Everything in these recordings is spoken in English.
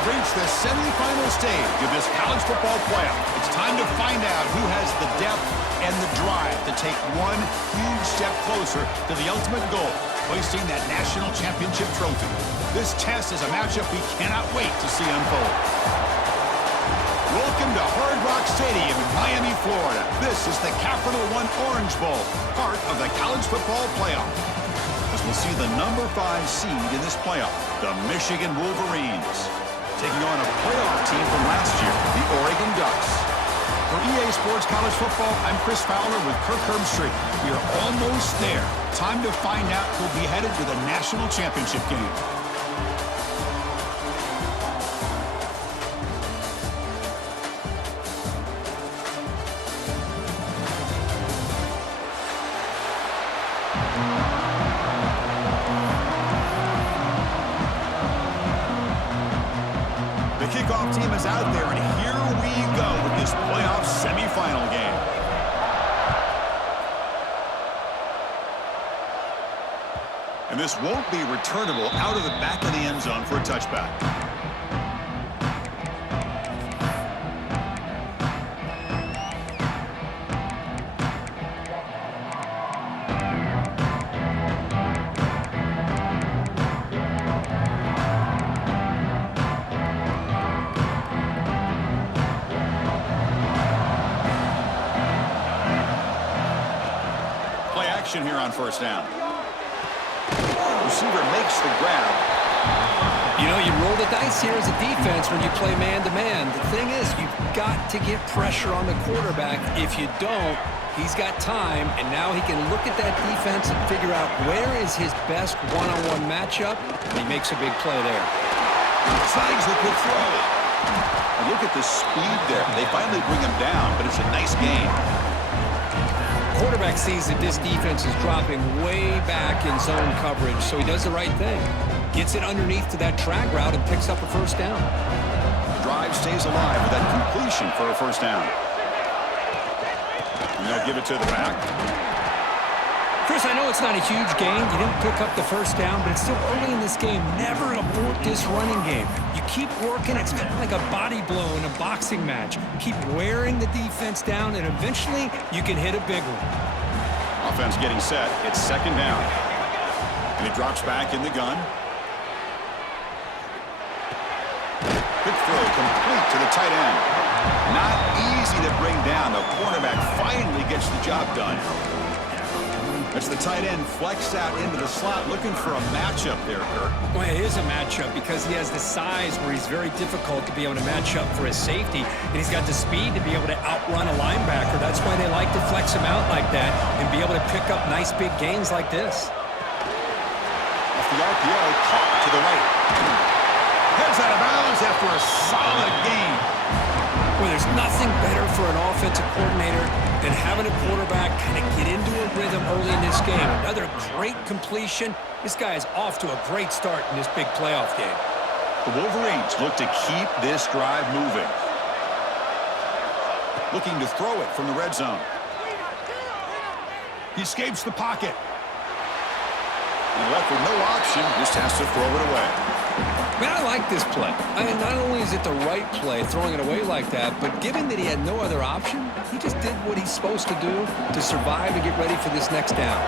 have reached the semifinal stage of this college football playoff. It's time to find out who has the depth and the drive to take one huge step closer to the ultimate goal, hoisting that national championship trophy. This test is a matchup we cannot wait to see unfold. Welcome to Hard Rock Stadium in Miami, Florida. This is the Capital One Orange Bowl, part of the college football playoff. As we'll see the number 5 seed in this playoff, the Michigan Wolverines, taking on a playoff team from last year, the Oregon Ducks. For EA Sports College Football, I'm Chris Fowler with Kirk Herbstreit. We are almost there. Time to find out who'll be headed to the national championship game. The kickoff team is out there, and here we go with this playoff semifinal game. And this won't be returnable out of the back of the end zone for a touchback. Here on first down. Receiver makes the grab. You know, you roll the dice here as a defense when you play man-to-man. The thing is, you've got to get pressure on the quarterback. If you don't, he's got time, and now he can look at that defense and figure out where is his best one-on-one matchup, and he makes a big play there. Sides with the throw. And look at the speed there. They finally bring him down, but it's a nice gain. Quarterback sees that this defense is dropping way back in zone coverage, so he does the right thing. Gets it underneath to that track route and picks up a first down. The drive stays alive with that completion for a first down. And they'll give it to the back. Chris, I know it's not a huge gain. You didn't pick up the first down, but it's still early in this game. Never abort this running game. You keep working. It's kind of like a body blow in a boxing match. Keep wearing the defense down, and eventually you can hit a big one. Offense getting set. It's second down. And he drops back in the gun. Quick throw complete to the tight end. Not easy to bring down. The cornerback finally gets the job done. As the tight end flexed out into the slot, looking for a matchup there, Kirk. Well, it is a matchup because he has the size where he's very difficult to be able to match up for his safety, and he's got the speed to be able to outrun a linebacker. That's why they like to flex him out like that and be able to pick up nice big gains like this. Off the RPO, caught to the right. Heads out of bounds after a solid gain. Well, there's nothing better for an offensive coordinator than having a quarterback kind of get into a rhythm early in this game. Another great completion. This guy is off to a great start in this big playoff game. The Wolverines look to keep this drive moving. Looking to throw it from the red zone. He escapes the pocket. And left with no option, just has to throw it away. Man, I like this play. I mean, not only is it the right play, throwing it away like that, but given that he had no other option, he just did what he's supposed to do to survive and get ready for this next down.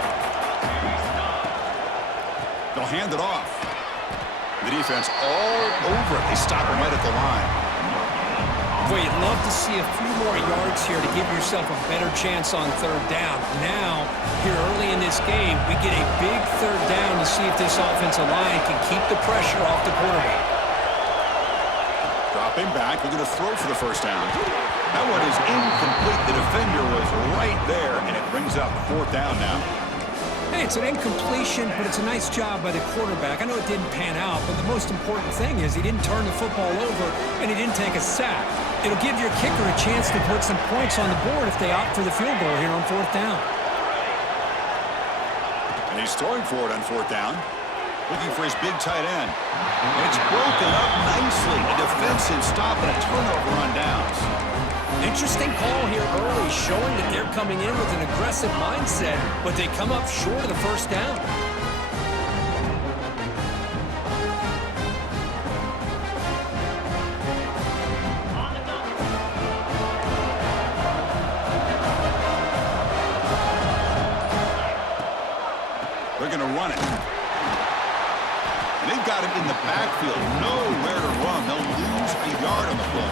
They'll hand it off. The defense all over it. They stop him right at the line. Boy, you'd love to see a few more yards here to give yourself a better chance on third down. Now, here early in this game, we get a big third down to see if this offensive line can keep the pressure off the quarterback. Dropping back, we're going to throw for the first down. That one is incomplete. The defender was right there, and it brings up fourth down now. Hey, it's an incompletion, but it's a nice job by the quarterback. I know it didn't pan out, but the most important thing is he didn't turn the football over, and he didn't take a sack. It'll give your kicker a chance to put some points on the board if they opt for the field goal here on fourth down. And he's throwing for it on fourth down. Looking for his big tight end. And it's broken up nicely. A defensive stop and a turnover on downs. Interesting call here early, showing that they're coming in with an aggressive mindset, but they come up short of the first down. They're going to run it. And they've got him in the backfield. Nowhere to run. They'll lose a yard on the play.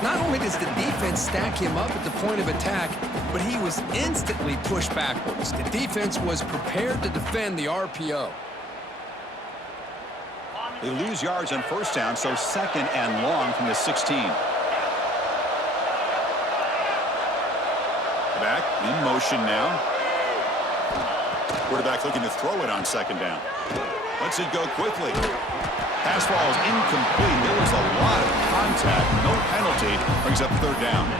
Not only does the defense stack him up at the point of attack, but he was instantly pushed backwards. The defense was prepared to defend the RPO. They lose yards on first down, so second and long from the 16. Back in motion now. Quarterback looking to throw it on second down. Lets it go quickly. Pass ball is incomplete. There was a lot of contact. No penalty. Brings up third down.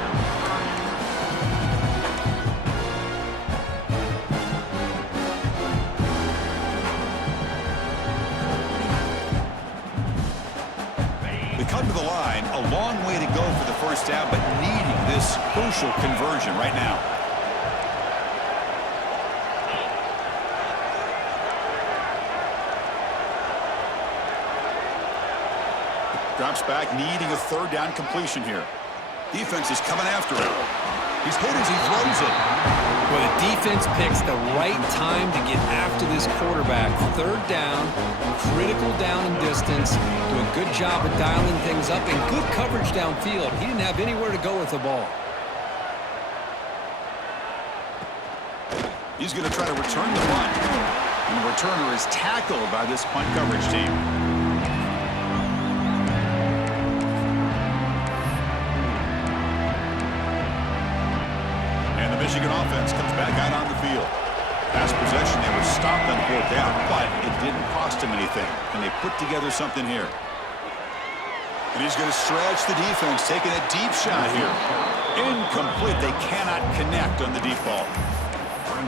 They come to the line. A long way to go for the first down, but needing this crucial conversion right now. Drops back, needing a third down completion here. Defense is coming after him. He's hit as he throws it. Well, the defense picks the right time to get after this quarterback. Third down, critical down and distance. Do a good job of dialing things up and good coverage downfield. He didn't have anywhere to go with the ball. He's going to try to return the punt. And the returner is tackled by this punt coverage team. Michigan offense comes back out on the field. Last possession, they were stopped on fourth down, but it didn't cost them anything. And they put together something here. And he's going to stretch the defense, taking a deep shot here. Incomplete. They cannot connect on the deep ball.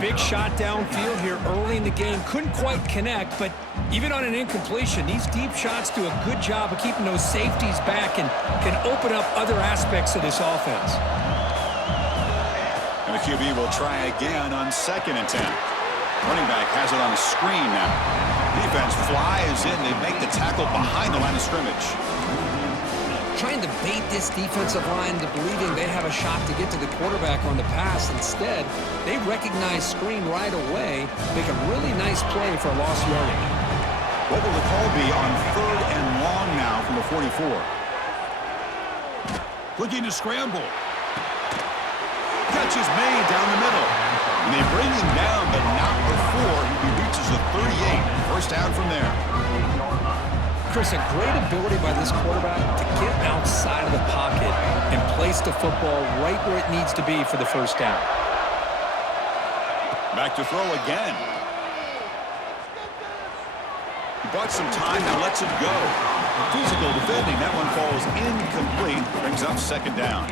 Big shot downfield here early in the game. Couldn't quite connect, but even on an incompletion, these deep shots do a good job of keeping those safeties back and can open up other aspects of this offense. And the QB will try again on 2nd and 10. Running back has it on the screen now. Defense flies in. They make the tackle behind the line of scrimmage. Trying to bait this defensive line to believing they have a shot to get to the quarterback on the pass. Instead, they recognize screen right away, make a really nice play for a lost yardage. What will the call be on 3rd and long now from the 44? Looking to scramble. Catch is made down the middle. And they bring him down, but not before he reaches the 38. First down from there. Chris, a great ability by this quarterback to get outside of the pocket and place the football right where it needs to be for the first down. Back to throw again. He bought some time and lets it go. Physical defending. That one falls incomplete. Brings up 2nd down.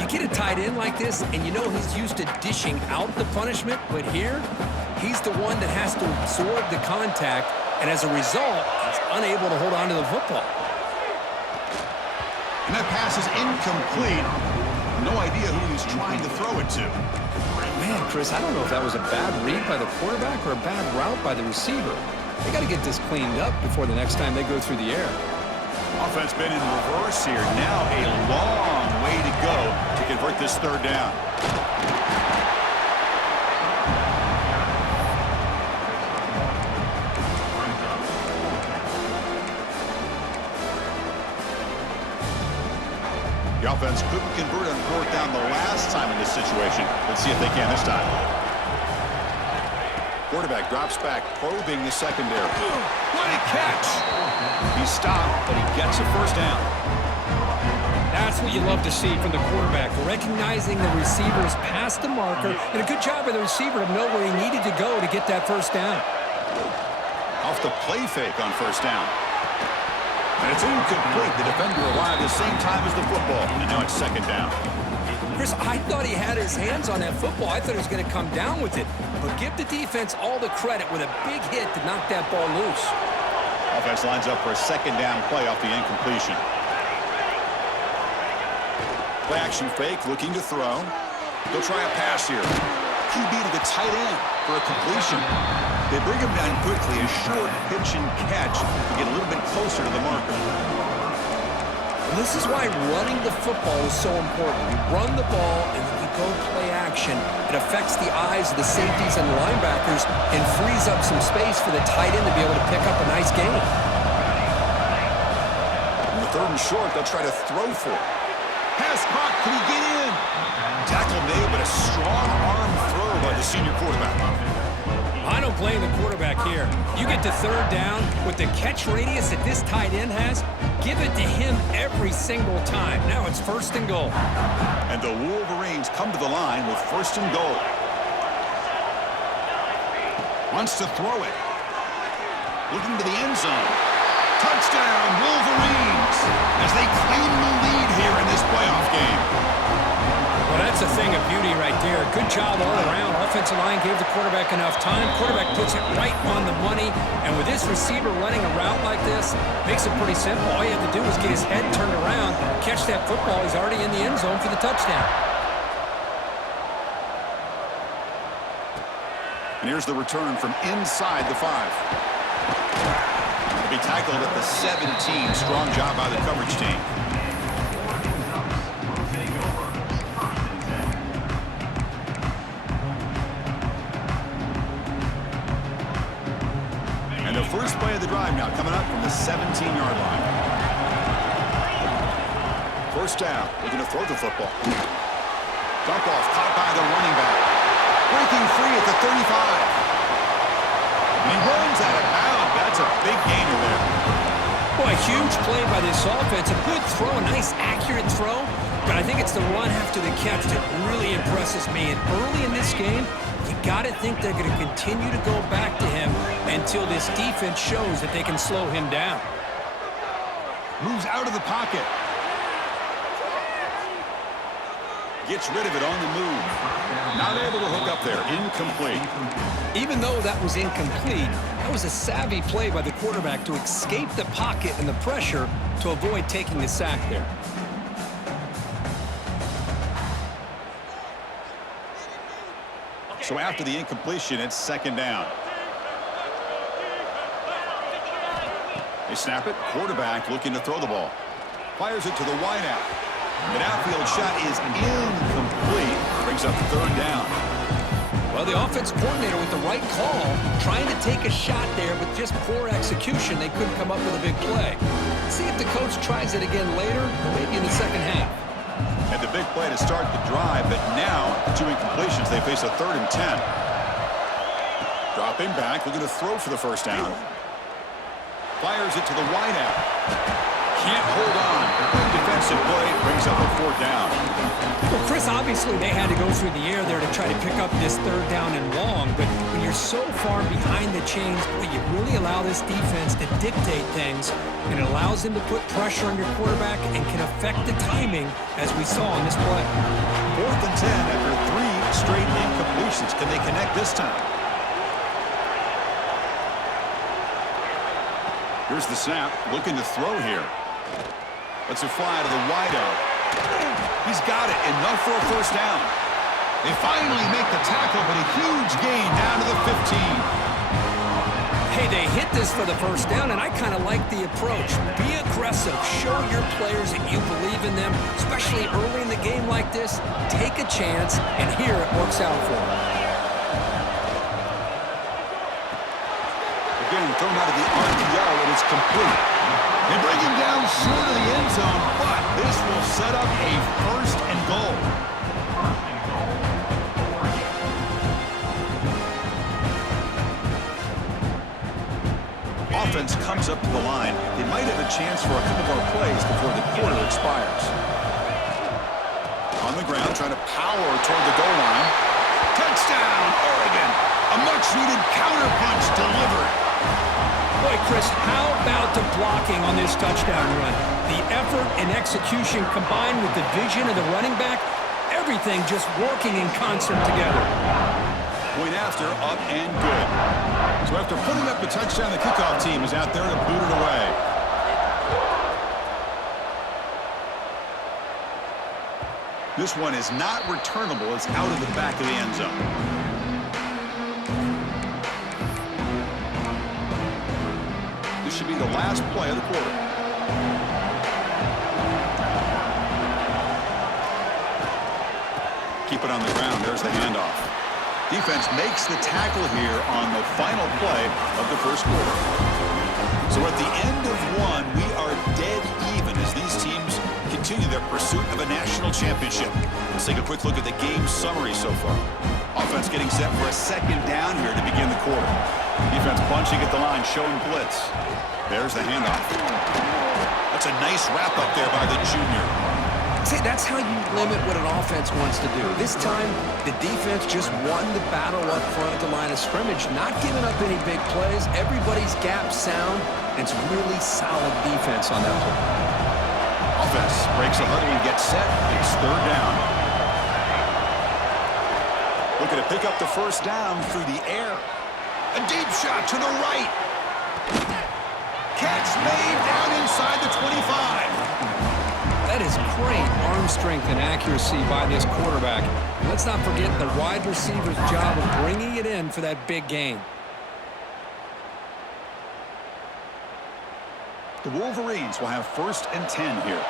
You get a tight end like this, and you know he's used to dishing out the punishment, but here, he's the one that has to absorb the contact, and as a result, he's unable to hold on to the football. And that pass is incomplete. No idea who he's trying to throw it to. Man, Chris, I don't know if that was a bad read by the quarterback or a bad route by the receiver. They got to get this cleaned up before the next time they go through the air. Offense been in reverse here. Now a long way to go to convert this 3rd down. The offense couldn't convert on 4th down the last time in this situation. Let's see if they can this time. Quarterback drops back, probing the secondary. What a catch! He's stopped, but he gets a first down. That's what you love to see from the quarterback, recognizing the receiver's past the marker, and a good job by the receiver to know where he needed to go to get that first down. Off the play fake on first down. And it's incomplete. The defender arrived at the same time as the football, and now it's 2nd down. Chris, I thought he had his hands on that football. I thought he was going to come down with it. But give the defense all the credit with a big hit to knock that ball loose. Offense lines up for a 2nd down play off the incompletion. Play action fake, looking to throw. They'll try a pass here. QB to the tight end for a completion. They bring him down quickly, a short pitch and catch to get a little bit closer to the marker. This is why running the football is so important. You run the ball and then you go play action. It affects the eyes of the safeties and linebackers receivers and frees up some space for the tight end to be able to pick up a nice gain. On the 3rd and short, they'll try to throw for it. Pass caught. Can he get in? Tackle made, but a strong arm throw by the senior quarterback. I don't blame the quarterback here. You get to 3rd down with the catch radius that this tight end has, give it to him every single time. Now it's 1st and goal. And the Wolverines come to the line with 1st and goal. Wants to throw it. Looking to the end zone. Touchdown, Wolverines, as they claim the lead here in this playoff game. Well, that's a thing of beauty right there. Good job all around. Offensive line gave the quarterback enough time. Quarterback puts it right on the money. And with this receiver running a route like this, makes it pretty simple. All you have to do is get his head turned around, catch that football. He's already in the end zone for the touchdown. And here's the return from inside the 5. He'll be tackled at the 17. Strong job by the coverage team. And the first play of the drive now coming up from the 17-yard line. 1st down, looking to throw the football. Dump off, caught by the running back. Breaking free at the 35. And he runs out of bounds. That's a big gainer there. Boy, a huge play by this offense. A good throw, a nice accurate throw. But I think it's the run after the catch that really impresses me. And early in this game, you got to think they're going to continue to go back to him until this defense shows that they can slow him down. Moves out of the pocket. Gets rid of it on the move. Not able to hook up there. Incomplete. Even though that was incomplete, that was a savvy play by the quarterback to escape the pocket and the pressure to avoid taking the sack there. So after the incompletion, it's 2nd down. They snap it. Quarterback looking to throw the ball. Fires it to the wideout. An outfield shot is incomplete. Brings up 3rd down. Well, the offense coordinator with the right call, trying to take a shot there, but just poor execution. They couldn't come up with a big play. See if the coach tries it again later, or maybe in the 2nd half. And the big play to start the drive, but now 2 incompletions. They face a 3rd and 10. Dropping back, looking to throw for the 1st down. Fires it to the wideout. Can't hold on. Good defensive play. Brings up a 4th down. Well, Chris, obviously they had to go through the air there to try to pick up this 3rd down and long, but when you're so far behind the chains, boy, you really allow this defense to dictate things, and it allows them to put pressure on your quarterback and can affect the timing, as we saw on this play. 4th and 10 after 3 straight incompletions. Can they connect this time? Here's the snap. Looking to throw here. Let's it fly to the wideout. He's got it. Enough for a 1st down. They finally make the tackle, but a huge gain down to the 15. Hey, they hit this for the 1st down, and I kind of like the approach. Be aggressive. Show your players that you believe in them, especially early in the game like this. Take a chance, and here it works out for them. Again, thrown out of the RPO, and it's complete. They bring him down short of the end zone, but this will set up a 1st and goal. Offense comes up to the line. They might have a chance for a couple more plays before the quarter expires. On the ground, trying to power toward the goal line. Touchdown, Oregon! A much-needed counterpunch delivered. Boy, Chris, how about the blocking on this touchdown run? The effort and execution combined with the vision of the running back, everything just working in concert together. Point after, up and good. So after putting up the touchdown, the kickoff team is out there to boot it away. This one is not returnable. It's out of the back of the end zone. This should be the last play of the quarter. Keep it on the ground. There's the handoff. Defense makes the tackle here on the final play of the first quarter. So at the end of one, we are dead even as these teams continue their pursuit of a national championship. Let's take a quick look at the game summary so far. Offense getting set for a second down here to begin the quarter. Defense bunching at the line, showing blitz. There's the handoff. That's a nice wrap up there by the junior. See, that's how you limit what an offense wants to do. This time, the defense just won the battle up front at the line of scrimmage, not giving up any big plays. Everybody's gap sound, and it's really solid defense on that play. Offense breaks a huddle and gets set. It's third down. Looking to pick up the first down through the air. A deep shot to the right. Catch made down inside the 25. That is great arm strength and accuracy by this quarterback. And let's not forget the wide receiver's job of bringing it in for that big gain. The Wolverines will have 1st and 10 here.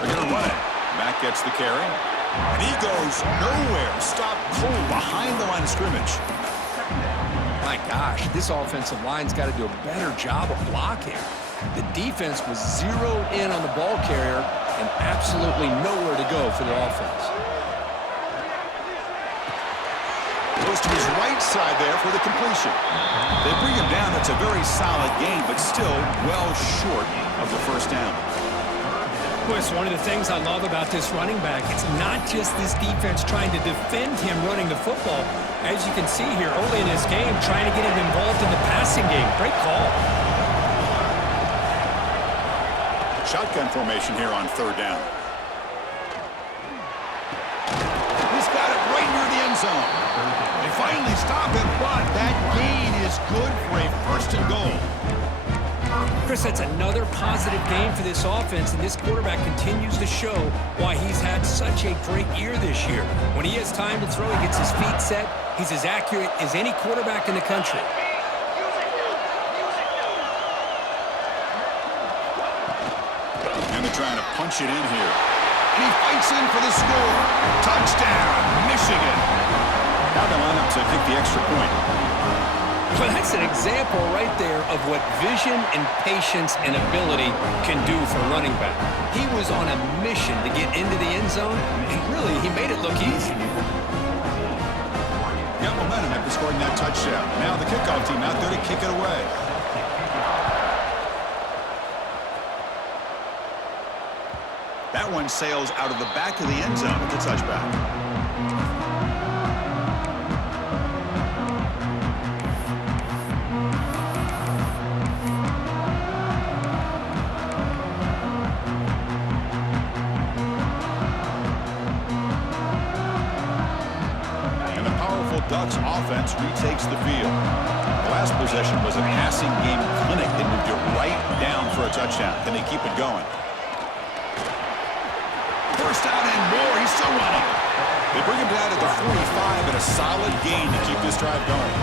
They're going to run it. Mack gets the carry. And he goes nowhere. Stop cold behind the line of scrimmage. My gosh, this offensive line's got to do a better job of blocking. The defense was zeroed in on the ball carrier and absolutely nowhere to go for the offense. Goes to his right side there for the completion. They bring him down. That's a very solid game, but still well short of the first down. It's one of the things I love about this running back. It's not just this defense trying to defend him running the football. As you can see here early in this game, trying to get him involved in the passing game. Great call. Shotgun formation here on third down. He's got it right near the end zone. They finally stop him, but that gain is good for a 1st and goal. Chris, that's another positive game for this offense, and this quarterback continues to show why he's had such a great year this year. When he has time to throw, he gets his feet set. He's as accurate as any quarterback in the country. And they're trying to punch it in here. And he fights in for the score. Touchdown, Michigan. Now they line up to kick the extra point. Well, that's an example right there of what vision and patience and ability can do for a running back. He was on a mission to get into the end zone, and really, he made it look easy. Got momentum after scoring that touchdown. Now the kickoff team out there to kick it away. That one sails out of the back of the end zone at the touchback. Ducks offense retakes the field. The last possession was a passing game clinic. They moved it right down for a touchdown. Then they keep it going. First down and more. He's still running. They bring him down at the 45 and a solid gain to keep this drive going.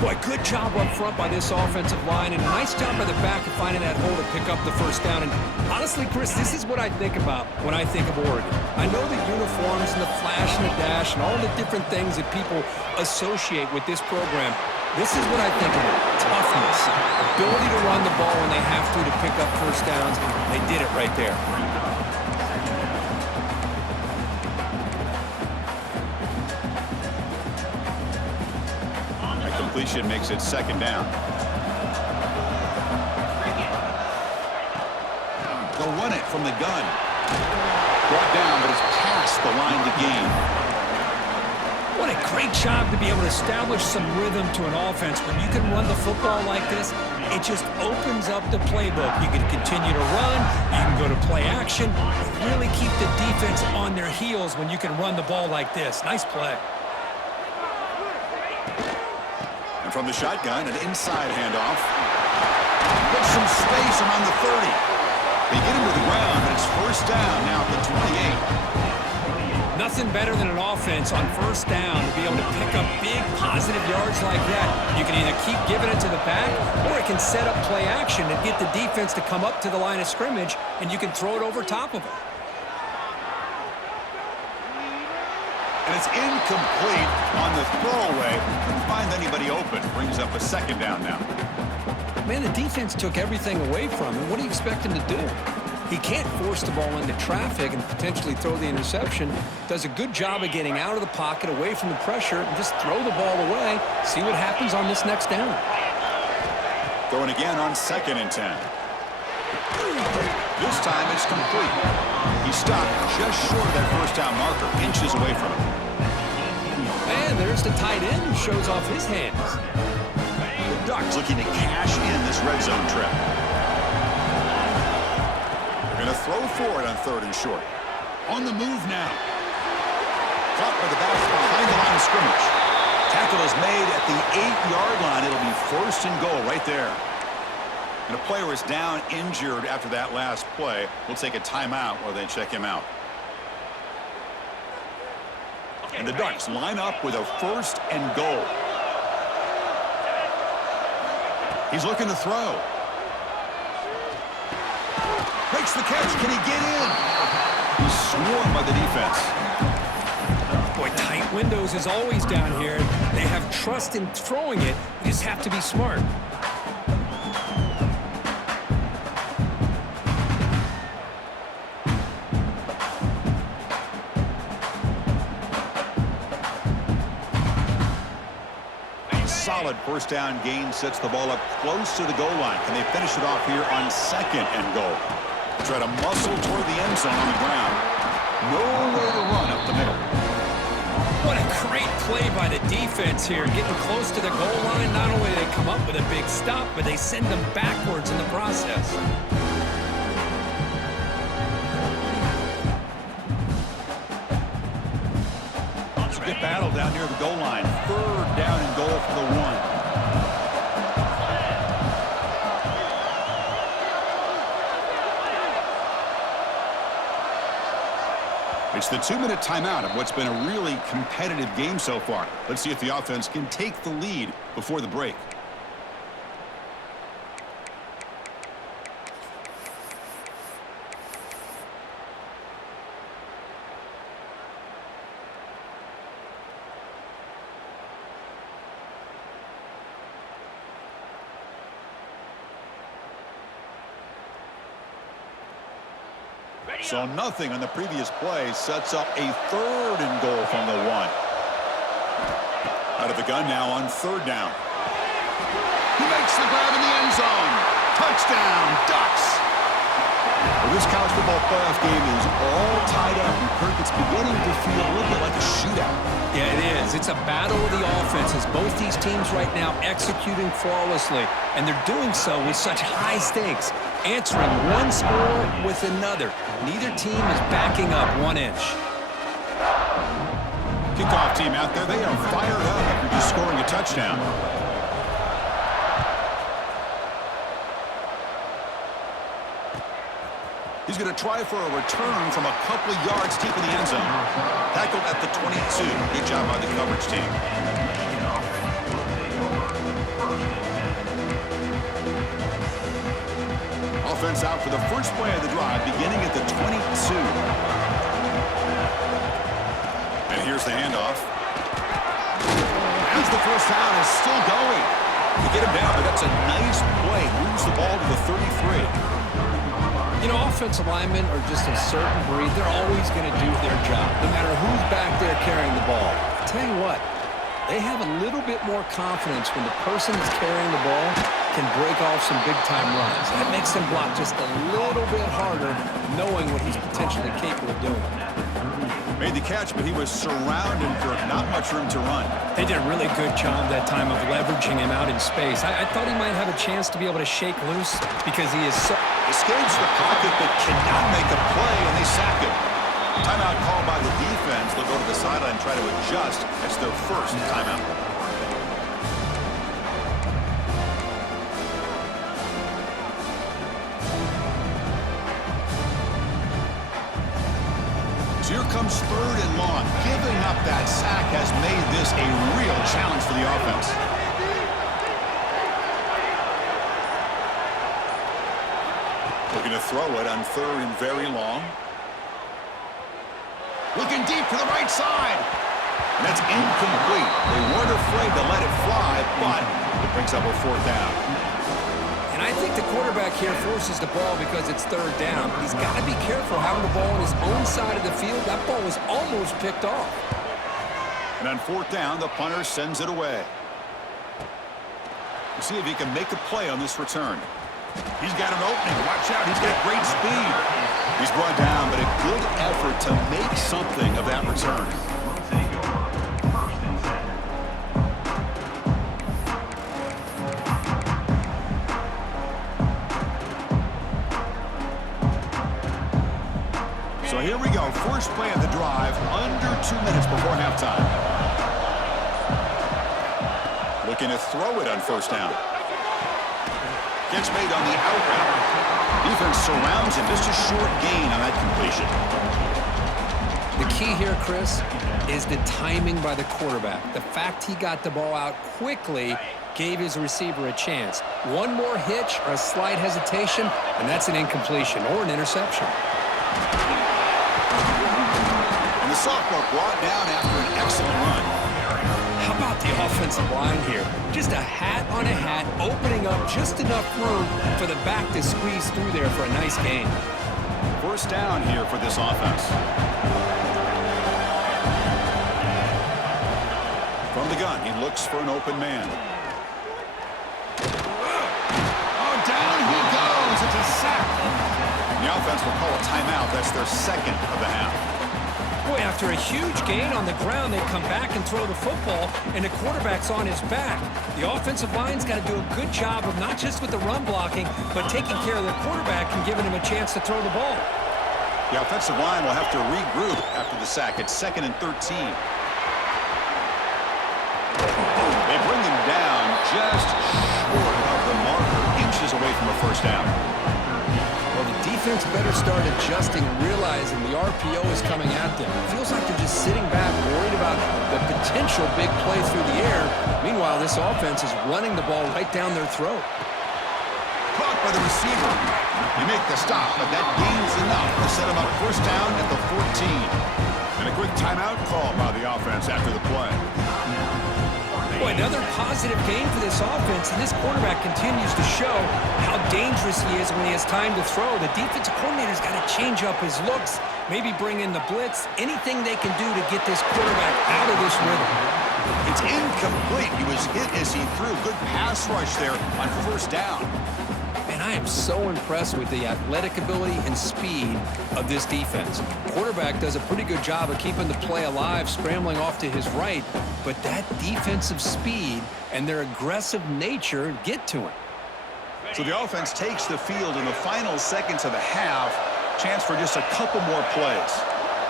Boy, good job up front by this offensive line, and a nice job by the back of finding that hole to pick up the first down. And honestly, Chris, this is what I think about when I think of Oregon. I know the uniforms and the flash and the dash and all the different things that people associate with this program. This is what I think of it. Toughness, ability to run the ball when they have to pick up first downs. They did it right there. Completion makes it second down. They'll run it from the gun. Brought down, but it's past the line to gain. What a great job to be able to establish some rhythm to an offense. When you can run the football like this, it just opens up the playbook. You can continue to run. You can go to play action. Really keep the defense on their heels when you can run the ball like this. Nice play. From the shotgun, an inside handoff. Put some space around the 30. They get him to the ground, but it's first down now at the 28. Nothing better than an offense on first down to be able to pick up big positive yards like that. You can either keep giving it to the back, or it can set up play action and get the defense to come up to the line of scrimmage, and you can throw it over top of them. And it's incomplete on the throwaway. Couldn't find anybody open. Brings up a second down now. Man, the defense took everything away from him. What do you expect him to do? He can't force the ball into traffic and potentially throw the interception. Does a good job of getting out of the pocket, away from the pressure, and just throw the ball away. See what happens on this next down. Throwing again on 2nd and 10. This time it's complete. He stopped just short of that first down marker, inches away from it. And there's the tight end who shows off his hands. The Ducks looking to cash in this red zone trip. They're going to throw for it on 3rd and short. On the move now. Caught by the back behind the line of scrimmage. Tackle is made at the 8-yard line. It'll be 1st and goal right there. And a player is down injured after that last play. We'll take a timeout while they check him out. And the Ducks line up with a 1st and goal. He's looking to throw. Makes the catch. Can he get in? He's swarmed by the defense. Boy, tight windows is always down here. They have trust in throwing it. You just have to be smart. Solid 1st down gain sets the ball up close to the goal line. Can they finish it off here on 2nd and goal? Try to muscle toward the end zone on the ground. Nowhere to run up the middle. What a great play by the defense here. Getting close to the goal line, not only do they come up with a big stop, but they send them backwards in the process. It's a good battle down near the goal line. 3rd down and goal for the 1. It's the 2-minute timeout of what's been a really competitive game so far. Let's see if the offense can take the lead before the break. So nothing on the previous play sets up a 3rd and goal from the 1. Out of the gun now on 3rd down. He makes the grab in the end zone. Touchdown, Ducks. Well, this college football playoff game is all tied up, and Kirk, it's beginning to feel a little bit like a shootout. Yeah, it is. It's a battle of the offenses. Both these teams right now executing flawlessly, and they're doing so with such high stakes, answering one score with another. Neither team is backing up 1 inch. Kickoff team out there, they are fired up after just scoring a touchdown. He's going to try for a return from a couple of yards deep in the end zone. Tackled at the 22. Good job by the coverage team. Offense out for the first play of the drive, beginning at the 22. And here's the handoff. As the first down is still going. To get him down, but that's a nice play. Moves the ball to the 33. You know, offensive linemen are just a certain breed. They're always going to do their job, no matter who's back there carrying the ball. I'll tell you what, they have a little bit more confidence when the person that's carrying the ball can break off some big-time runs. That makes them block just a little bit harder, knowing what he's potentially capable of doing. Made the catch, but he was surrounded for not much room to run. They did a really good job that time of leveraging him out in space. I thought he might have a chance to be able to shake loose because he is so... Escapes the pocket, but cannot make a play, and they sack him. Timeout called by the defense. They'll go to the sideline and try to adjust. It's their first timeout. So here comes 3rd and long. Giving up that sack has made this a real challenge for the offense. Looking to throw it on 3rd and very long. Looking deep to the right side. incomplete. They weren't afraid to let it fly, but it brings up a 4th down. And I think the quarterback here forces the ball because it's 3rd down. But he's got to be careful having the ball on his own side of the field. That ball was almost picked off. And on 4th down, the punter sends it away. We'll see if he can make a play on this return. He's got an opening. Watch out. He's got great speed. He's brought down, but a good effort to make something of that return. So here we go. First play of the drive, under 2 minutes before halftime. Looking to throw it on 1st down. Gets made on the out route. Defense surrounds him. Just a short gain on that completion. The key here, Chris, is the timing by the quarterback. The fact he got the ball out quickly gave his receiver a chance. One more hitch or a slight hesitation, and that's an incompletion or an interception. And the sophomore brought down after an excellent run. How about the offensive line here? Just a hat on a hat, opening up just enough room for the back to squeeze through there for a nice gain. 1st down here for this offense. From the gun, he looks for an open man. Oh, down he goes. It's a sack. The offense will call a timeout. That's their 2nd of the half. Boy, after a huge gain on the ground, they come back and throw the football, and the quarterback's on his back. The offensive line's got to do a good job of not just with the run blocking, but taking care of the quarterback and giving him a chance to throw the ball. The offensive line will have to regroup after the sack. It's 2nd and 13. They bring him down just short of the marker, inches away from a 1st down. Well, the defense better start adjusting and realizing the RPO is coming at them. It feels like they're just sitting back, worried about the potential big play through the air. Meanwhile, this offense is running the ball right down their throat. Caught by the receiver. You make the stop, but that gains enough to set him up 1st down at the 14. And a quick timeout call by the offense after the play. Boy, another positive game for this offense, and this quarterback continues to show how dangerous he is when he has time to throw. The defensive coordinator's got to change up his looks, maybe bring in the blitz, anything they can do to get this quarterback out of this rhythm. It's incomplete. He was hit as he threw. Good pass rush there on 1st down. And I am so impressed with the athletic ability and speed of this defense. Quarterback does a pretty good job of keeping the play alive, scrambling off to his right, but that defensive speed and their aggressive nature get to him. So the offense takes the field in the final seconds of the half. Chance for just a couple more plays.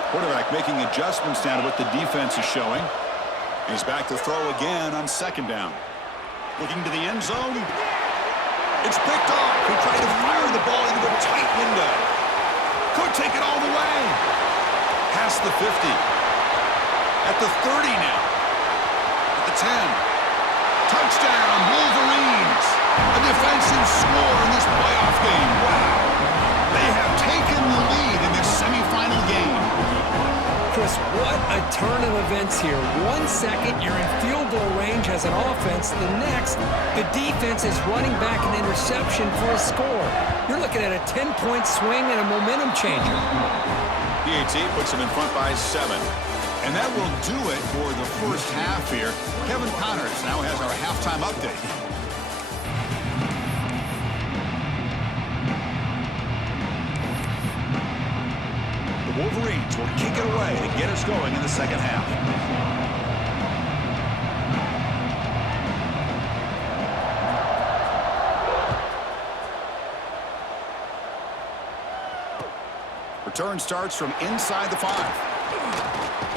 Quarterback making adjustments down to what the defense is showing. He's back to throw again on 2nd down. Looking to the end zone. It's picked off. He tried to fire the ball into a tight window. Could take it all the way. Past the 50. At the 30 now. At the 10. Touchdown, Wolverines. A defensive score in this playoff game. Wow. They have taken the lead in this semifinal game. Chris, what a turn of events here. 1 second, you're in field goal range as an offense. The next, the defense is running back an interception for a score. You're looking at a 10-point swing and a momentum changer. PAT puts them in front by 7. And that will do it for the 1st half here. Kevin Connors now has our halftime update. The Wolverines will kick it away to get us going in the 2nd half. Return starts from inside the 5.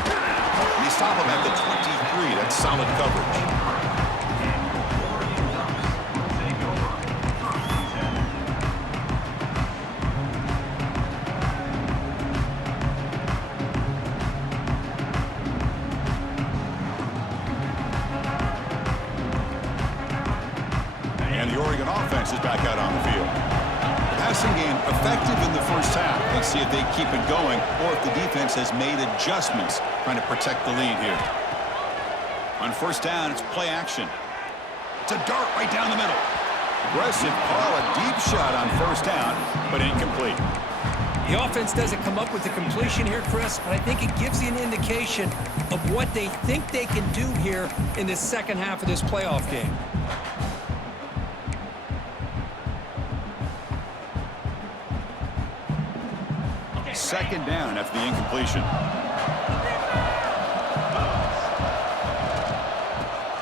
And they stop him at the 23. That's solid coverage. And the Oregon offense is back out on the field. Passing game effective in the 1st half. Let's see if they keep it going or if the defense has made adjustments trying to protect the lead here. On first down, it's play action. It's a dart right down the middle. Aggressive call, a deep shot on first down, but incomplete. The offense doesn't come up with the completion here, Chris, but I think it gives you an indication of what they think they can do here in the second half of this playoff game. Second down after the incompletion.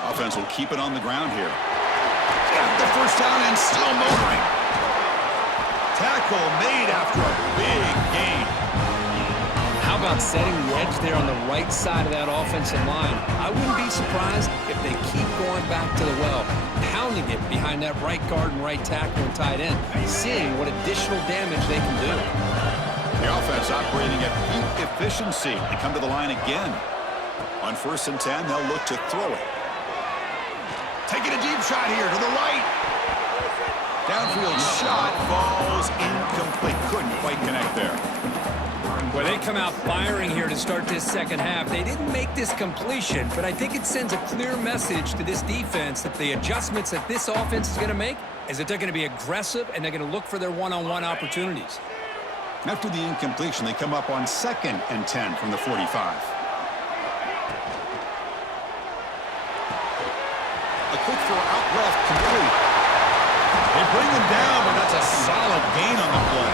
Offense will keep it on the ground here. Got the first down and still motoring. Tackle made after a big gain. How about setting the edge there on the right side of that offensive line? I wouldn't be surprised if they keep going back to the well, pounding it behind that right guard and right tackle and tight end, seeing what additional damage they can do. The offense operating at peak efficiency. They come to the line again. On 1st and 10, they'll look to throw it. Taking a deep shot here to the right. Downfield shot falls incomplete. Couldn't quite connect there. Well, they come out firing here to start this second half. They didn't make this completion, but I think it sends a clear message to this defense that the adjustments that this offense is going to make is that they're going to be aggressive and they're going to look for their one-on-one opportunities. After the incompletion, they come up on 2nd and 10 from the 45. A quick throw out left, complete. They bring him down, but that's a solid gain on the play.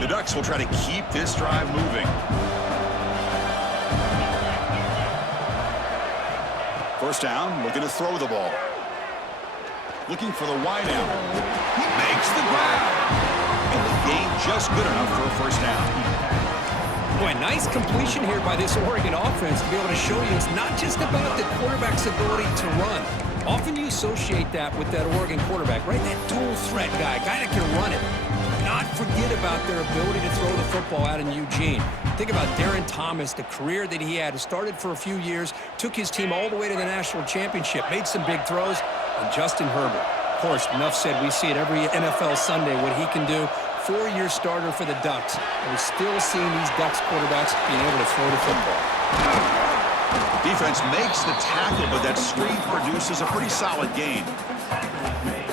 The Ducks will try to keep this drive moving. First down, looking to throw the ball. Looking for the wide out. He makes the grab. And the gain just good enough for a first down. Boy, nice completion here by this Oregon offense to be able to show you it's not just about the quarterback's ability to run. Often you associate that with that Oregon quarterback, right? That dual threat guy that can run it. Not forget about their ability to throw the football out in Eugene. Think about Darren Thomas, the career that he had. He started for a few years, took his team all the way to the national championship, made some big throws, and Justin Herbert. Of course, enough said, we see it every NFL Sunday what he can do. 4-year starter for the Ducks. And we're still seeing these Ducks quarterbacks being able to throw the football. Defense makes the tackle, but that screen produces a pretty solid gain.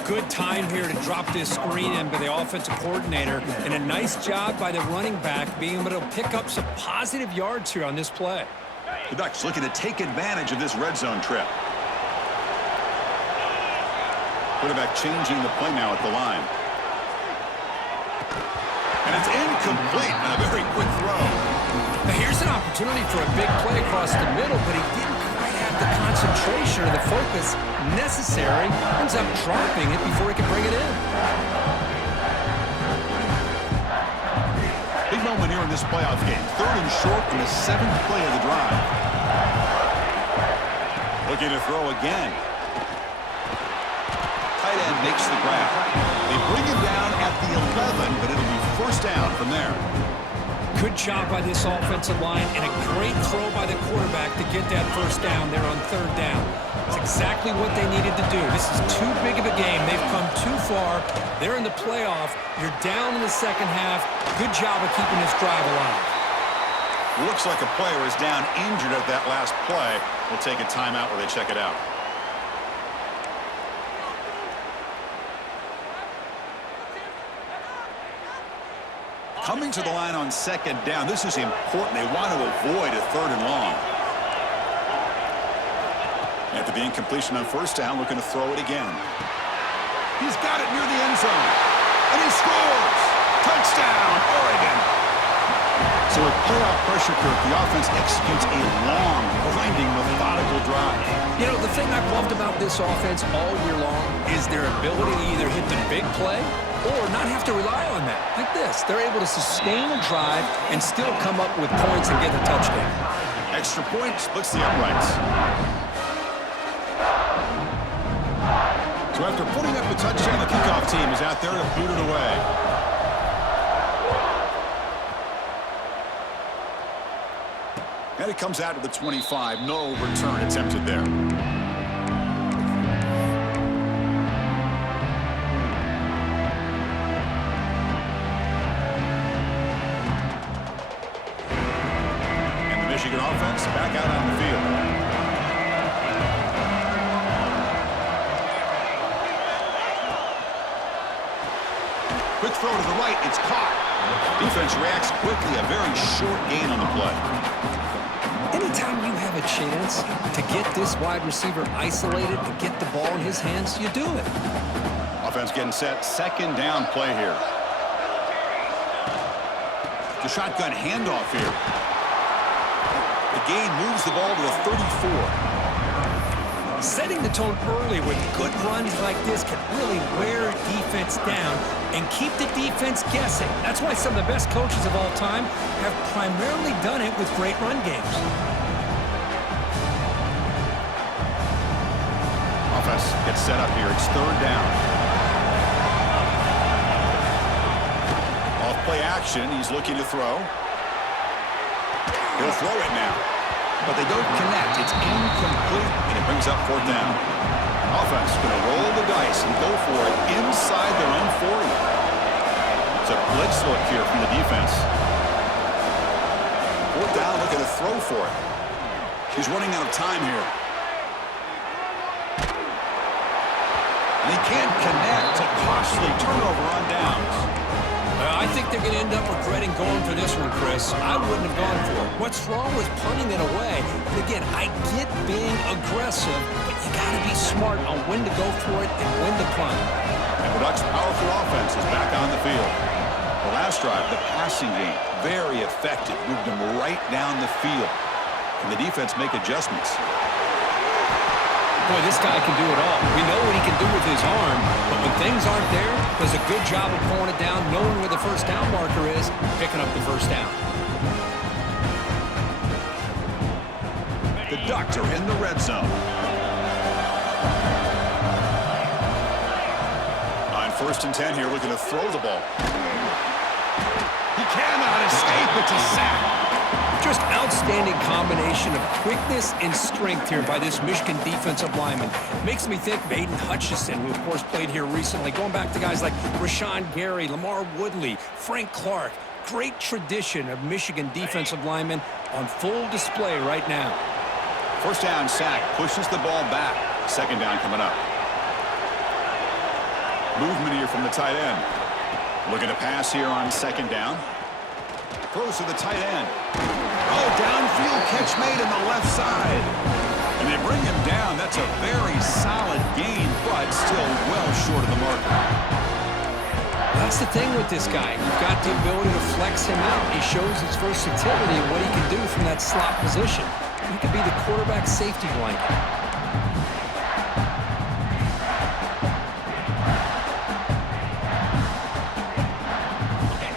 Good time here to drop this screen in by the offensive coordinator, and a nice job by the running back being able to pick up some positive yards here on this play. The Ducks looking to take advantage of this red zone trip. Quarterback changing the play now at the line. And it's incomplete on a very quick throw. Now here's an opportunity for a big play across the middle, but he didn't quite have the concentration or the focus necessary. Ends up dropping it before he could bring it in. Big moment here in this playoff game. 3rd and short in the 7th play of the drive. Looking to throw again. Tight end makes the grab. They bring him down at the 11, but it'll be first down from there. Good job by this offensive line and a great throw by the quarterback to get that first down there on 3rd down. It's exactly what they needed to do. This is too big of a game. They've come too far. They're in the playoff. You're down in the second half. Good job of keeping this drive alive. Looks like a player is down injured at that last play. We'll take a timeout where they check it out. Coming to the line on 2nd down. This is important. They want to avoid a 3rd and long. After the incompletion on 1st down, looking to throw it again. He's got it near the end zone. And he scores! Touchdown, Oregon! So with playoff pressure, Kirk, the offense executes a long, grinding, methodical drive. You know, the thing I've loved about this offense all year long is their ability to either hit the big play or not have to rely on that. Like this. They're able to sustain a drive and still come up with points and get the touchdown. Extra point splits the uprights. So after putting up a touchdown, the kickoff team is out there to boot it away. And it comes out to the 25. No return attempted there. defense back out on the field. Quick throw to the right. It's caught. Defense reacts quickly. A very short gain on the play. Anytime you have a chance to get this wide receiver isolated and get the ball in his hands, you do it. Offense getting set. Second down play here. The shotgun handoff here. The gain moves the ball to the 34. Setting the tone early with good runs like this can really wear defense down and keep the defense guessing. That's why some of the best coaches of all time have primarily done it with great run games. Offense gets set up here. It's third down. Off play action. He's looking to throw. He'll throw it now. But they don't connect. It's incomplete, and it brings up fourth down. Offense going to roll the dice and go for it inside their own 40. It's a blitz look here from the defense. Fourth down, looking to throw for it. He's running out of time here. And he can't connect. It's a costly turnover on downs. I think they're going to end up regretting going for this one, Chris. I wouldn't have gone for it. What's wrong with punting it away? And again, I get being aggressive, but you got to be smart on when to go for it and when to punt. And the Ducks' powerful offense is back on the field. The last drive, the passing game, very effective. Moved them right down the field. Can the defense make adjustments? Boy, this guy can do it all. We know what he can do with his arm, but when things aren't there, does a good job of pulling it down, knowing where the first down marker is, picking up the first down. The Ducks are in the red zone. On 1st and 10 here, looking to throw the ball. He cannot escape. It's a sack. Just outstanding combination of quickness and strength here by this Michigan defensive lineman. Makes me think of Aiden Hutchinson, who, of course, played here recently. Going back to guys like Rashawn Gary, Lamar Woodley, Frank Clark. Great tradition of Michigan defensive linemen on full display right now. First down sack, pushes the ball back. Second down coming up. Movement here from the tight end. Looking to pass here on second down. Throws to the tight end. Oh, downfield catch made on the left side. And they bring him down. That's a very solid gain, but still well short of the marker. That's the thing with this guy. You've got the ability to flex him out. He shows his versatility and what he can do from that slot position. He could be the quarterback safety blanket.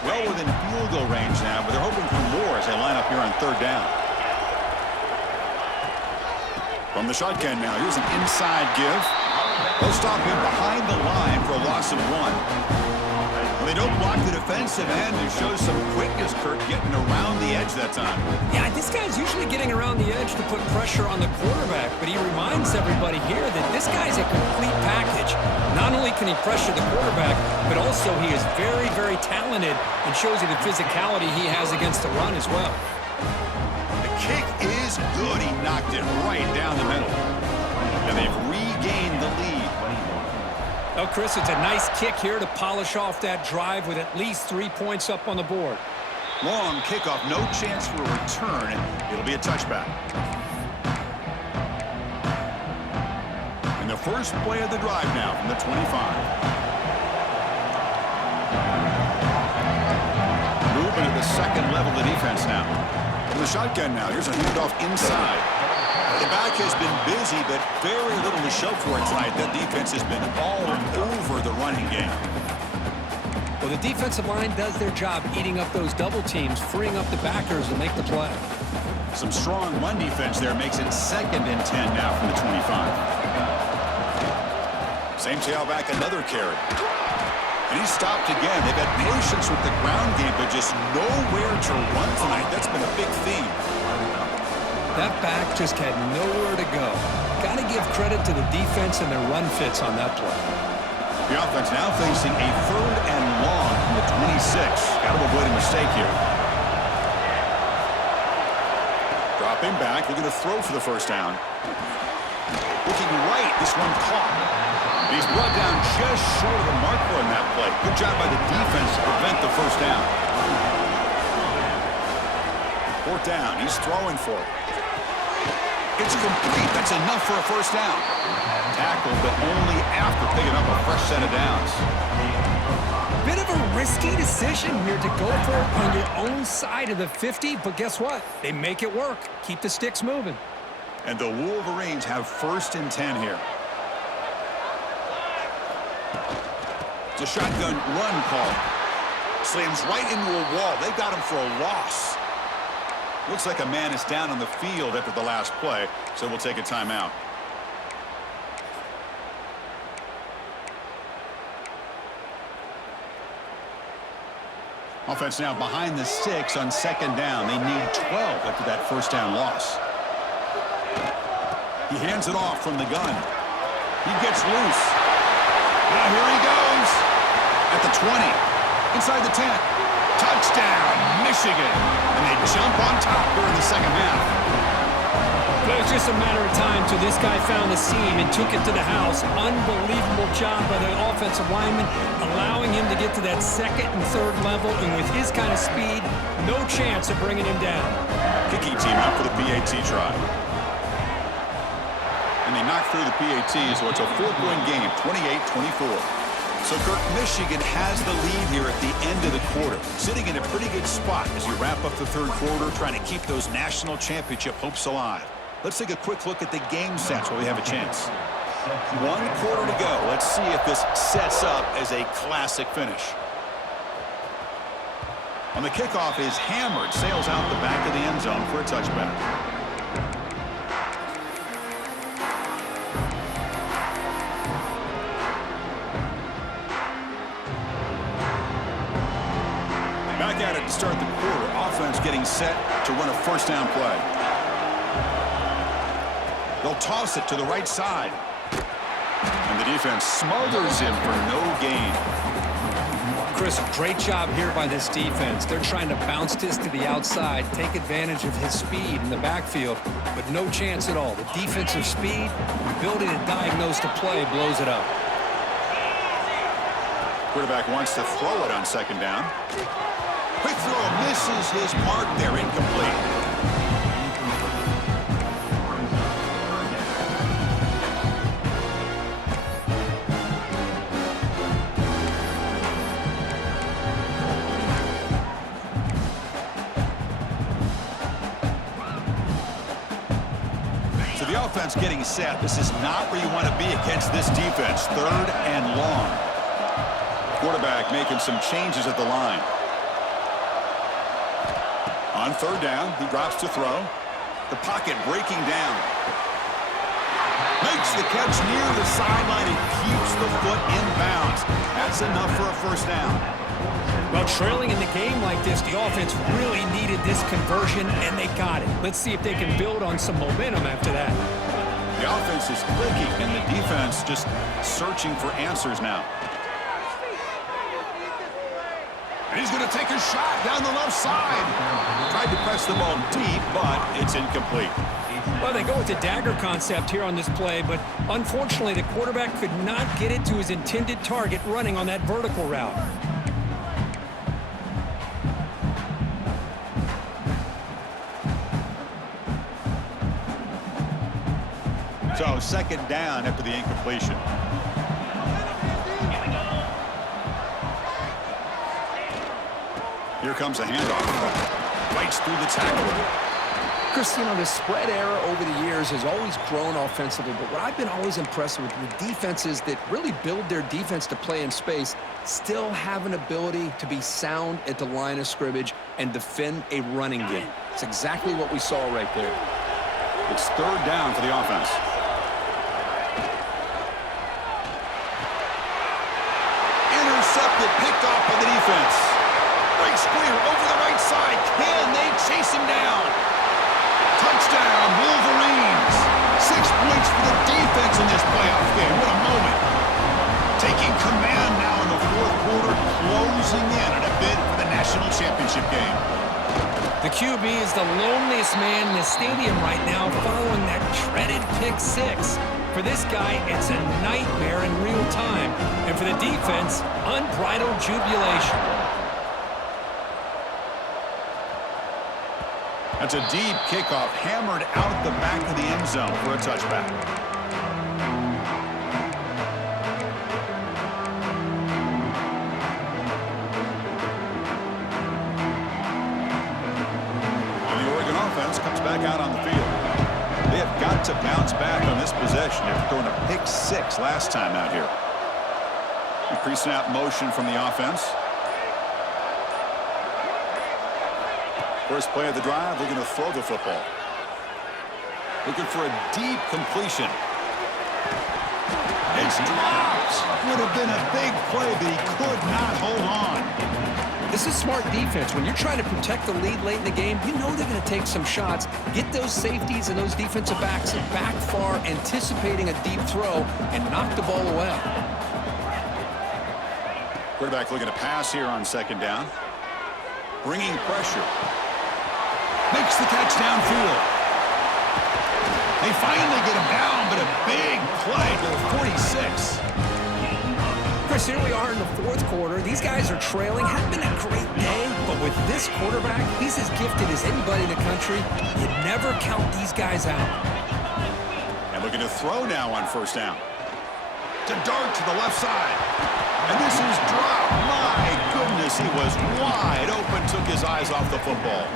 Well within field goal range now, but they're hoping for more as they line up here on third down. From the shotgun now, here's an inside give. They'll stop him behind the line for a loss of 1. They don't block the defensive end. It shows some quickness, Kirk, getting around the edge that time. Yeah, this guy's usually getting around the edge to put pressure on the quarterback, but he reminds everybody here that this guy's a complete package. Not only can he pressure the quarterback, but also he is very, very talented and shows you the physicality he has against the run as well. The kick is good. He knocked it right down the middle. And they've regained the lead. Oh, Chris, it's a nice kick here to polish off that drive with at least 3 points up on the board. Long kickoff, no chance for a return. It'll be a touchback. And the first play of the drive now from the 25. Movement at the second level of the defense now. From the shotgun now, here's a handoff inside. The back has been busy, but very little to show for it tonight. That defense has been all over the running game. Well, the defensive line does their job eating up those double teams, freeing up the backers to make the play. Some strong run defense there makes it 2nd and 10 now from the 25. Same tailback, another carry. And he's stopped again. They've had patience with the ground game, but just nowhere to run tonight. That's been a big theme. That back just had nowhere to go. Got to give credit to the defense and their run fits on that play. The offense now facing a 3rd and long from the 26. Got to avoid a mistake here. Drop Dropping back, they're going to throw for the first down. Looking right, this one caught. And he's brought down just short of the marker on that play. Good job by the defense to prevent the first down. Fourth down, he's throwing for it. It's complete. That's enough for a first down. Tackled, but only after picking up a fresh set of downs. Bit of a risky decision here to go for it on your own side of the 50, but guess what? They make it work. Keep the sticks moving. And the Wolverines have 1st and 10 here. It's a shotgun run call. Slams right into a wall. They got him for a loss. Looks like a man is down on the field after the last play, so we'll take a timeout. Offense now behind the 6 on 2nd down. They need 12 after that first down loss. He hands it off from the gun. He gets loose. Now here he goes. At the 20. Inside the 10. Touchdown, Michigan. And they jump on top here in the second half. It was just a matter of time till this guy found the seam and took it to the house. Unbelievable job by the offensive lineman, allowing him to get to that 2nd and 3rd level, and with his kind of speed, no chance of bringing him down. Kicking team out for the PAT try. And they knock through the PAT, so it's a 4-point game, 28-24. So, Kirk, Michigan has the lead here at the end of the quarter, sitting in a pretty good spot as you wrap up the 3rd quarter, trying to keep those national championship hopes alive. Let's take a quick look at the game sets while we have a chance. 1 quarter to go. Let's see if this sets up as a classic finish. On the kickoff is hammered, sails out the back of the end zone for a touchback. Back at it to start the quarter. Offense getting set to run a first down play. They'll toss it to the right side. And the defense smothers him for no gain. Chris, great job here by this defense. They're trying to bounce this to the outside, take advantage of his speed in the backfield, but no chance at all. The defensive speed, ability to diagnose the play, blows it up. Quarterback wants to throw it on 2nd down. Quick throw, misses his mark there, incomplete. So the offense getting set. This is not where you want to be against this defense. 3rd and long. Quarterback making some changes at the line. On 3rd down, he drops to throw. The pocket breaking down. Makes the catch near the sideline and keeps the foot in bounds. That's enough for a first down. Well, trailing in the game like this, the offense really needed this conversion, and they got it. Let's see if they can build on some momentum after that. The offense is clicking, and the defense just searching for answers now. And he's going to take a shot down the left side. Tried to press the ball deep, but it's incomplete. Well, they go with the dagger concept here on this play, but unfortunately the quarterback could not get it to his intended target running on that vertical route. So 2nd down after the incompletion. Here comes a handoff. Bites through the tackle. Chris, you know, the spread era over the years has always grown offensively, but what I've been always impressed with defenses that really build their defense to play in space still have an ability to be sound at the line of scrimmage and defend a running game. It's exactly what we saw right there. It's 3rd down for the offense. Intercepted, picked off by the defense. Breaks clear over the right side. Can they chase him down? Touchdown, Wolverines. 6 points for the defense in this playoff game. What a moment. Taking command now in the 4th quarter, closing in on a bid for the national championship game. The QB is the loneliest man in the stadium right now following that dreaded pick six. For this guy, it's a nightmare in real time. And for the defense, unbridled jubilation. That's a deep kickoff, hammered out the back of the end zone for a touchback. And the Oregon offense comes back out on the field. They have got to bounce back on this possession after throwing a pick six last time out here. The pre-snap motion from the offense. First play of the drive, they're going to throw the football. Looking for a deep completion. It's dropped. Would have been a big play, but he could not hold on. This is smart defense. When you're trying to protect the lead late in the game, you know they're going to take some shots, get those safeties and those defensive backs back far, anticipating a deep throw, and knock the ball away. Quarterback looking to pass here on second down. Bringing pressure. Makes the catch downfield. They finally get him down, but a big play to the 46. Chris, here we are in the fourth quarter. These guys are trailing. Hadn't been a great day, but with this quarterback, he's as gifted as anybody in the country. You never count these guys out. And looking to throw now on first down. To dart to the left side. And this is dropped. My goodness, he was wide open, took his eyes off the football.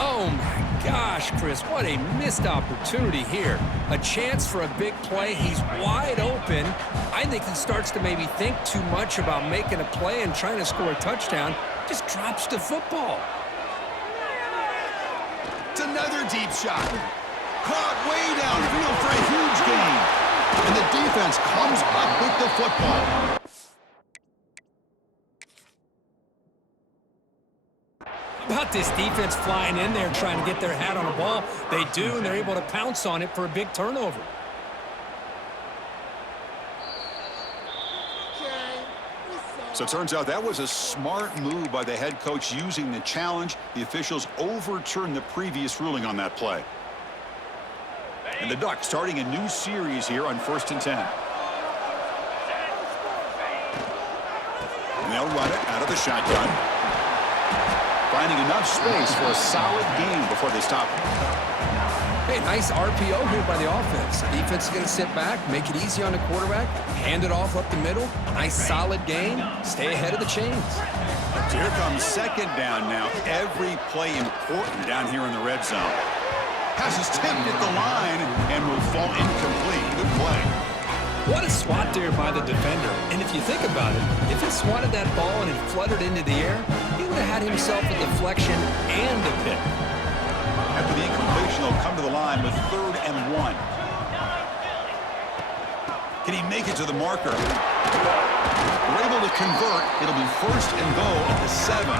Oh, my gosh, Chris, what a missed opportunity here. A chance for a big play. He's wide open. I think he starts to maybe think too much about making a play and trying to score a touchdown. Just drops the football. It's another deep shot. Caught way downfield for a huge gain. And the defense comes up with the football. About this defense flying in there trying to get their hat on the ball. They do, and they're able to pounce on it for a big turnover. So it turns out that was a smart move by the head coach using the challenge. The officials overturned the previous ruling on that play. And the Ducks starting a new series here on 1st and 10. And they'll run it out of the shotgun. Finding enough space for a solid gain before they stop it. Hey, nice RPO here by the offense. Defense is going to sit back, make it easy on the quarterback, hand it off up the middle. Nice solid gain. Stay ahead of the chains. So here comes second down now. Every play important down here in the red zone. Pass is tipped at the line and will fall incomplete. Good play. What a swat there by the defender. And if you think about it, if he swatted that ball and it fluttered into the air, he would have had himself a deflection and a pick. After the incompletion, they'll come to the line with 3rd and 1. Can he make it to the marker? We're able to convert. It'll be 1st and goal at the 7.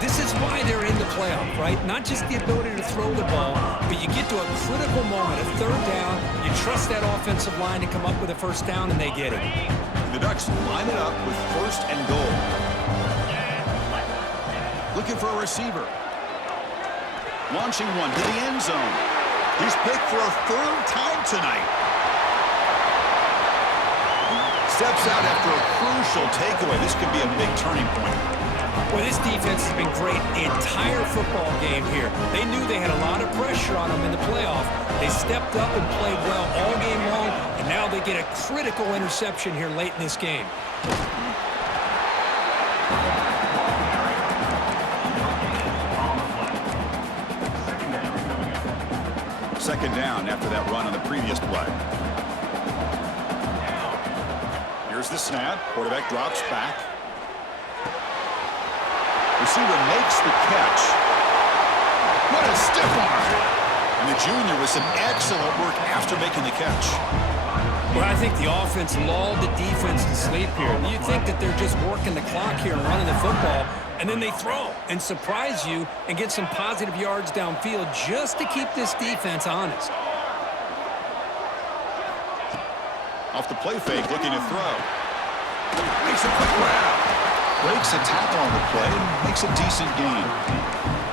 This is why they're in the playoff, right? Not just the ability to throw the ball, but you get to a critical moment, a 3rd down. You trust that offensive line to come up with a 1st down, and they get it. The Ducks line it up with 1st and goal. Looking for a receiver. Launching one to the end zone. He's picked for a 3rd time tonight. Steps out after a crucial takeaway. This could be a big turning point. Well, this defense has been great the entire football game here. They knew they had a lot of pressure on them in the playoff. They stepped up and played well all game long, and now they get a critical interception here late in this game. Second down after that run on the previous play. Here's the snap. Quarterback drops back. Receiver makes the catch. What a stiff arm. And the junior with some excellent work after making the catch. Well, I think the offense lulled the defense to sleep here. You think that they're just working the clock here and running the football, and then they throw and surprise you and get some positive yards downfield just to keep this defense honest. Off the play fake, looking to throw. Makes a quick grab. Breaks a tackle on the play and makes a decent gain.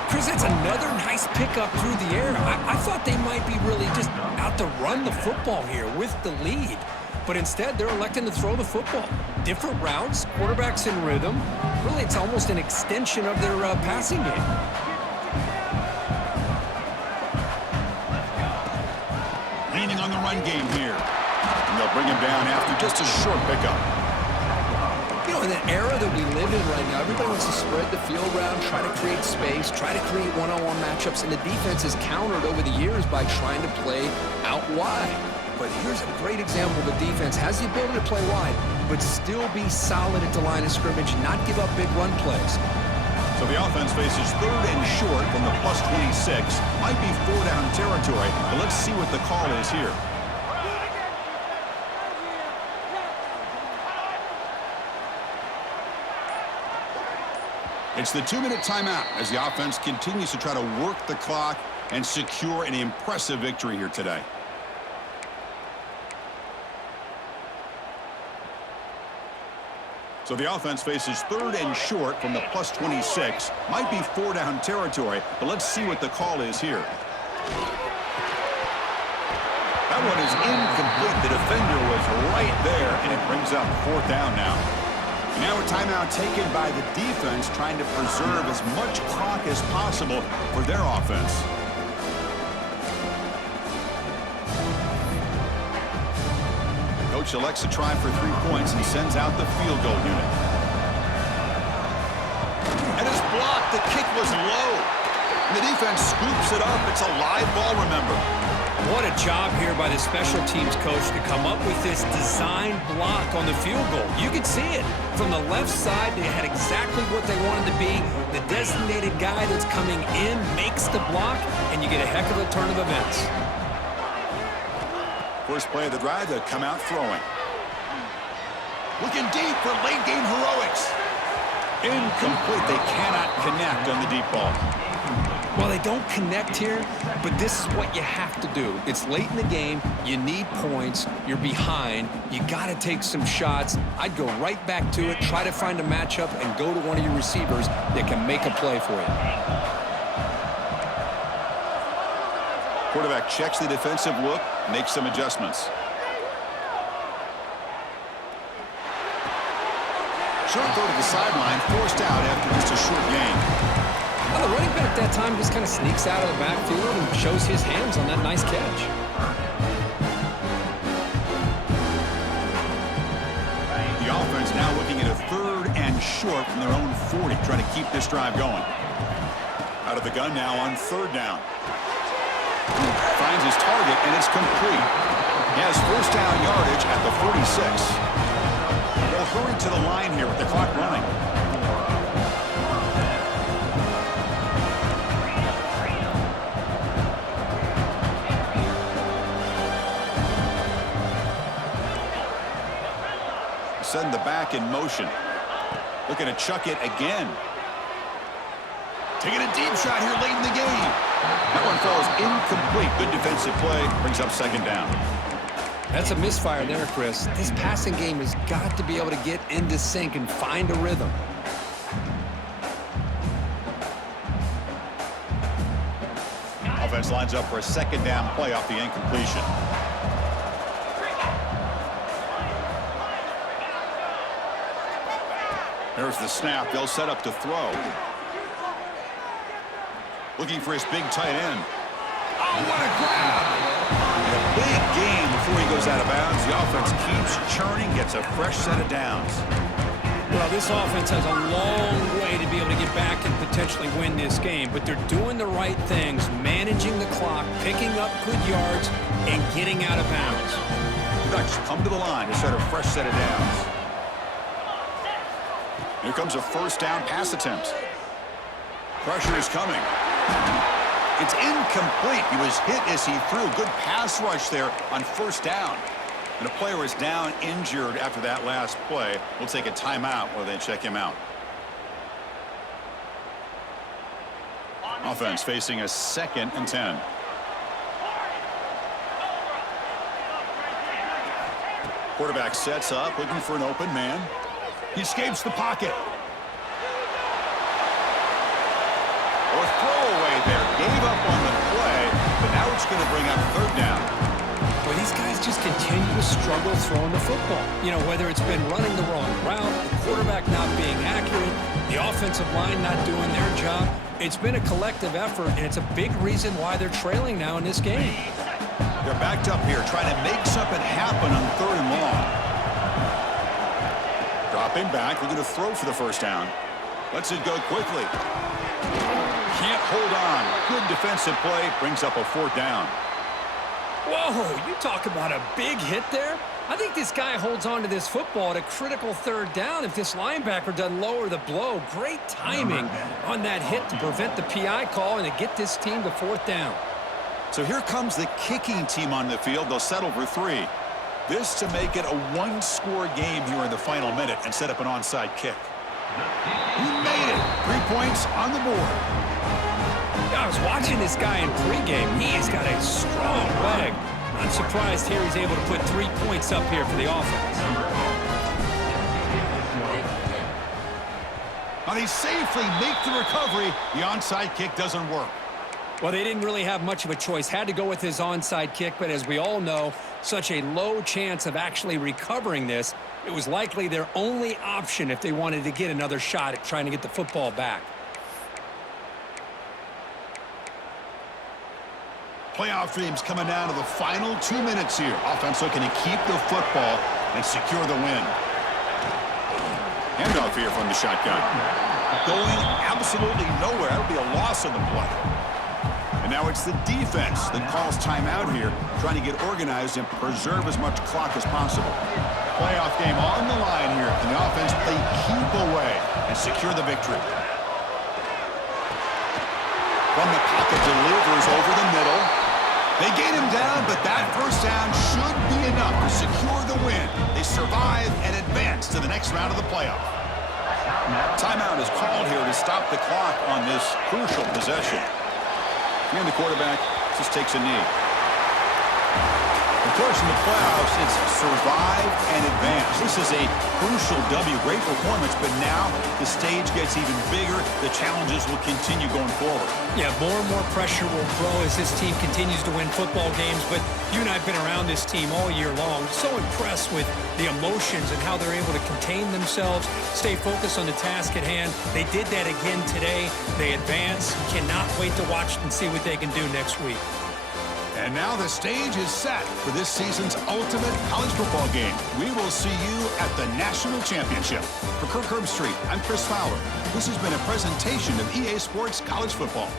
Chris, that's another nice pickup through the air. I thought they might be really just out to run the football here with the lead. But instead, they're electing to throw the football. Different routes, quarterbacks in rhythm. Really, it's almost an extension of their passing game. Leaning on the run game here. And they'll bring him down after just a short pickup. You know, in the era that we live in right now, everybody wants to spread the field around, try to create space, try to create one-on-one matchups, and the defense has countered over the years by trying to play out wide. But here's a great example of a defense has the ability to play wide, but still be solid at the line of scrimmage, not give up big run plays. So the offense faces 3rd and short from the +26. Might be 4-down territory, but let's see what the call is here. It's the 2-minute timeout as the offense continues to try to work the clock and secure an impressive victory here today. So the offense faces 3rd and short from the +26. Might be 4-down territory, but let's see what the call is here. That one is incomplete. The defender was right there, and it brings up 4th down now. Now a timeout taken by the defense, trying to preserve as much clock as possible for their offense. Coach elects to try for 3 points and sends out the field goal unit. And it's blocked. The kick was low. And the defense scoops it up. It's a live ball, remember. What a job here by the special teams coach to come up with this design block on the field goal. You could see it. From the left side, they had exactly what they wanted to be. The designated guy that's coming in makes the block, and you get a heck of a turn of events. First play of the drive, they come out throwing. Looking deep for late game heroics. Incomplete. They cannot connect on the deep ball. Well, they don't connect here, but this is what you have to do. It's late in the game. You need points. You're behind. You got to take some shots. I'd go right back to it, try to find a matchup, and go to one of your receivers that can make a play for you. Quarterback checks the defensive look, makes some adjustments. Short throw to the sideline, forced out after just a short gain. Well, the running back that time just kind of sneaks out of the backfield and shows his hands on that nice catch. The offense now looking at a 3rd and short from their own 40, trying to keep this drive going. Out of the gun now on 3rd down. Finds his target, and it's complete. He has 1st down yardage at the 46. They'll hurry to the line here with the clock running. Send the back in motion. Looking to chuck it again. Taking a deep shot here late in the game. That one falls incomplete. Good defensive play. Brings up 2nd down. That's a misfire there, Chris. This passing game has got to be able to get into sync and find a rhythm. Offense lines up for a 2nd down play off the incompletion. There's the snap. They'll set up to throw. Looking for his big tight end. Oh, what a grab! And a big gain before he goes out of bounds. The offense keeps churning, gets a fresh set of downs. Well, this offense has a long way to be able to get back and potentially win this game, but they're doing the right things, managing the clock, picking up good yards, and getting out of bounds. The Ducks come to the line to set a fresh set of downs. Here comes a 1st down pass attempt. Pressure is coming. It's incomplete. He was hit as he threw. Good pass rush there on 1st down. And a player is down injured after that last play. We'll take a timeout while they check him out. Offense facing a 2nd and 10. Quarterback sets up, looking for an open man. He escapes the pocket. Or throwaway there. Gave up on the play, but now it's going to bring up third down. Well, these guys just continue to struggle throwing the football. You know, whether it's been running the wrong route, the quarterback not being accurate, the offensive line not doing their job. It's been a collective effort, and it's a big reason why they're trailing now in this game. They're backed up here, trying to make something happen on third and long. Dropping back, we're going to throw for the first down. Lets it go quickly. Can't hold on. Good defensive play, brings up a fourth down. Whoa, you talk about a big hit there. I think this guy holds on to this football at a critical third down if this linebacker doesn't lower the blow. Great timing on that hit to prevent the PI call and to get this team to fourth down. So here comes the kicking team on the field. They'll settle for 3. This to make it a one-score game here in the final minute and set up an onside kick. He made it. 3 points on the board. I was watching this guy in pregame. He's got a strong leg. I'm surprised here he's able to put 3 points up here for the offense. Now they safely make the recovery. The onside kick doesn't work. Well, they didn't really have much of a choice. Had to go with his onside kick, but as we all know, such a low chance of actually recovering this. It was likely their only option if they wanted to get another shot at trying to get the football back. Playoff dreams coming down to the final 2 minutes here. Offense looking to keep the football and secure the win. Handoff here from the shotgun. Going absolutely nowhere. That'll be a loss on the play. And now it's the defense that calls timeout here, trying to get organized and preserve as much clock as possible. Playoff game on the line here. Can the offense play keep away and secure the victory? From the pocket, delivers over the middle. They gain him down, but that first down should be enough to secure the win. They survive and advance to the next round of the playoff. Timeout is called here to stop the clock on this crucial possession. And the quarterback just takes a knee. Of course, in the playoffs, it's survive and advance. This is a crucial W. Great performance, but now the stage gets even bigger. The challenges will continue going forward. Yeah, more and more pressure will grow as this team continues to win football games, but you and I have been around this team all year long. So impressed with the emotions and how they're able to contain themselves, stay focused on the task at hand. They did that again today. They advance. Cannot wait to watch and see what they can do next week. And now the stage is set for this season's ultimate college football game. We will see you at the National Championship. For Kirk Herbstreit, I'm Chris Fowler. This has been a presentation of EA Sports College Football.